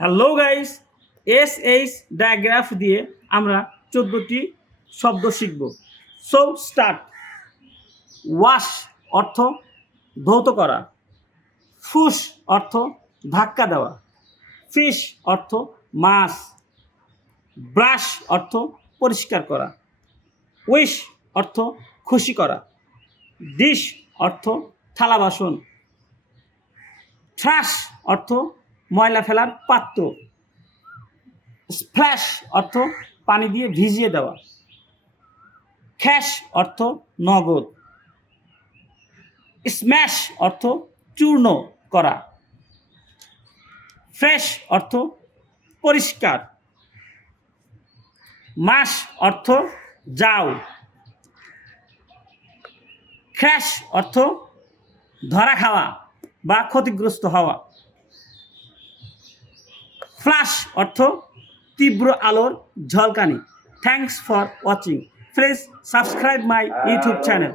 Hello guys, H ডায়াগ্রাফ দিয়ে আমরা 14টি শব্দ শিখব। So start. ওয়াশ অর্থ ধৌত করা, ফুস অর্থ ধাক্কা দেওয়া, ফিশ অর্থ মাছ, ব্রাশ অর্থ পরিষ্কার করা, উইশ অর্থ খুশি করা, ডিশ অর্থ থালা বাসন, ট্রাশ অর্থ ময়লা ফেলার পাত্র, স্প্ল্যাশ অর্থ পানি দিয়ে ভিজিয়ে দেওয়া, ক্যাশ অর্থ নগদ, স্ম্যাশ অর্থ চূর্ণ করা, ফ্রেশ অর্থ পরিষ্কার, মাস অর্থ যাও, ক্র্যাশ অর্থ ধরা খাওয়া বা ক্ষতিগ্রস্ত হওয়া, ফ্ল্যাশ অর্থ তীব্র আলোর ঝলকানি। Thanks for watching. Please subscribe my YouTube channel.